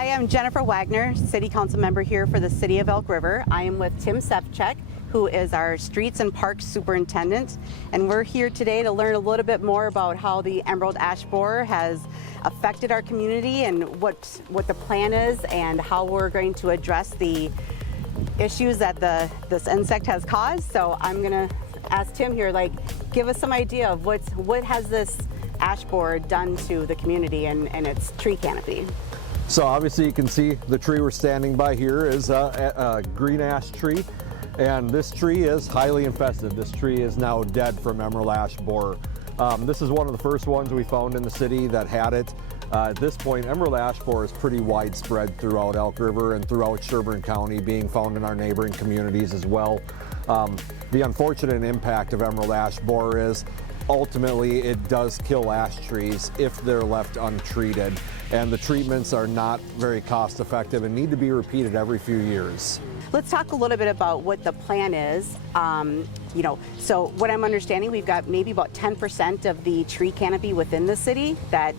Hi, I'm Jennifer Wagner, City Council member here for the City of Elk River. I am with Tim Sevcik, who is our Streets and Parks Superintendent, and we're here today to learn a little bit more about how the emerald ash borer has affected our community and what the plan is and how we're going to address the issues that this insect has caused. So I'm gonna ask Tim here, give us some idea of what has this ash borer done to the community and its tree canopy. So obviously you can see the tree we're standing by here is a green ash tree, and this tree is highly infested. This tree is now dead from emerald ash borer. This is one of the first ones we found in the city that had it. At this point, emerald ash borer is pretty widespread throughout Elk River and throughout Sherburne County, being found in our neighboring communities as well. The unfortunate impact of emerald ash borer is ultimately it does kill ash trees if they're left untreated, and the treatments are not very cost effective and need to be repeated every few years. Let's talk a little bit about what the plan is. So what I'm understanding, we've got maybe about 10% of the tree canopy within the city that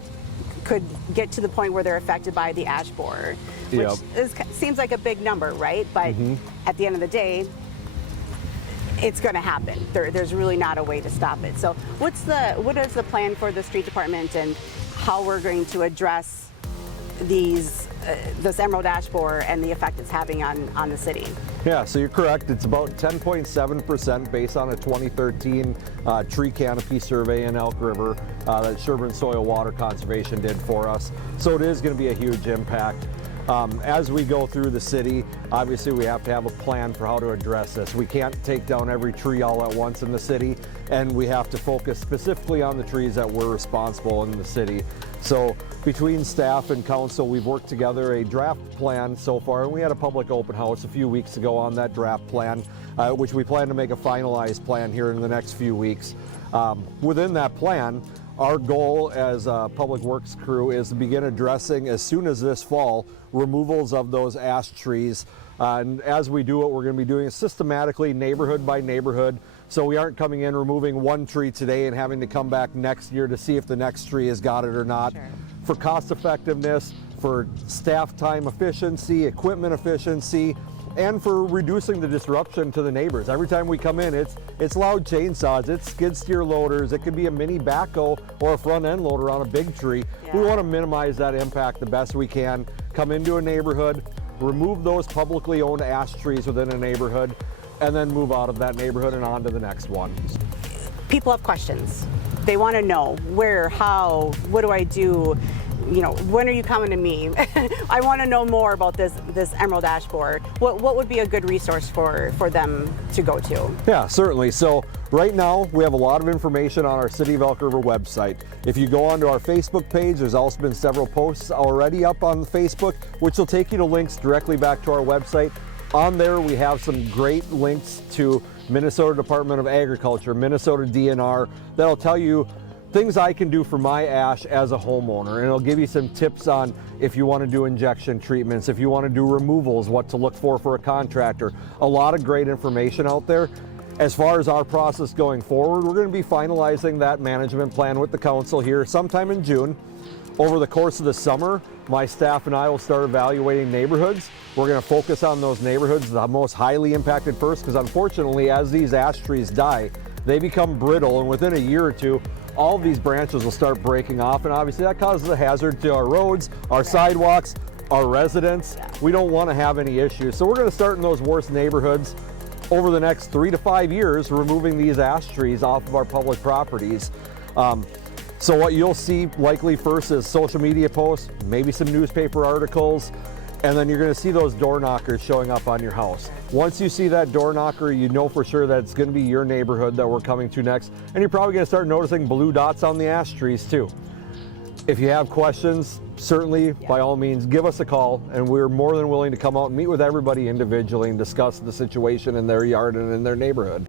could get to the point where they're affected by the ash borer, which seems like a big number, right? But at the end of the day, it's going to happen. There's really not a way to stop it. So what is the plan for the street department and how we're going to address this emerald ash borer and the effect it's having on the city? Yeah, so you're correct. It's about 10.7% based on a 2013 tree canopy survey in Elk River that Sherburne Soil Water Conservation did for us. So it is going to be a huge impact. As we go through the city, obviously we have to have a plan for how to address this. We can't take down every tree all at once in the city, and we have to focus specifically on the trees that we're responsible in the city. So between staff and council, we've worked together a draft plan so far, and we had a public open house a few weeks ago on that draft plan, which we plan to make a finalized plan here in the next few weeks. Within that plan, our goal as a public works crew is to begin addressing, as soon as this fall, removals of those ash trees. And as we do it, we're going to be doing it systematically, neighborhood by neighborhood. So we aren't coming in removing one tree today and having to come back next year to see if the next tree has got it or not. Sure. For cost effectiveness, for staff time efficiency, equipment efficiency, and for reducing the disruption to the neighbors. Every time we come in, it's loud chainsaws, it's skid steer loaders, it could be a mini backhoe or a front end loader on a big tree. Yeah. We want to minimize that impact the best we can. Come into a neighborhood, remove those publicly owned ash trees within a neighborhood, and then move out of that neighborhood and on to the next one. People have questions. They want to know where, how, what do I do? When are you coming to me? I want to know more about this emerald ash borer. What would be a good resource for them to go to? Yeah, certainly. So right now we have a lot of information on our City of Elk River website. If you go onto our Facebook page, there's also been several posts already up on Facebook, which will take you to links directly back to our website. On there we have some great links to Minnesota Department of Agriculture, Minnesota DNR, that'll tell you things I can do for my ash as a homeowner, and it'll give you some tips on if you want to do injection treatments, if you want to do removals, what to look for a contractor. A lot of great information out there. As far as our process going forward, we're going to be finalizing that management plan with the council here sometime in June. Over the course of the summer, my staff and I will start evaluating neighborhoods. We're going to focus on those neighborhoods the most highly impacted first, because unfortunately, as these ash trees die, they become brittle, and within a year or two, all of these branches will start breaking off, and obviously that causes a hazard to our roads, our sidewalks, our residents. We don't want to have any issues. So we're going to start in those worst neighborhoods over the next 3 to 5 years, removing these ash trees off of our public properties. So what you'll see likely first is social media posts, maybe some newspaper articles, and then you're going to see those door knockers showing up on your house. Once you see that door knocker, you know for sure that it's going to be your neighborhood that we're coming to next, and you're probably going to start noticing blue dots on the ash trees too. If you have questions, certainly by all means give us a call, and we're more than willing to come out and meet with everybody individually and discuss the situation in their yard and in their neighborhood.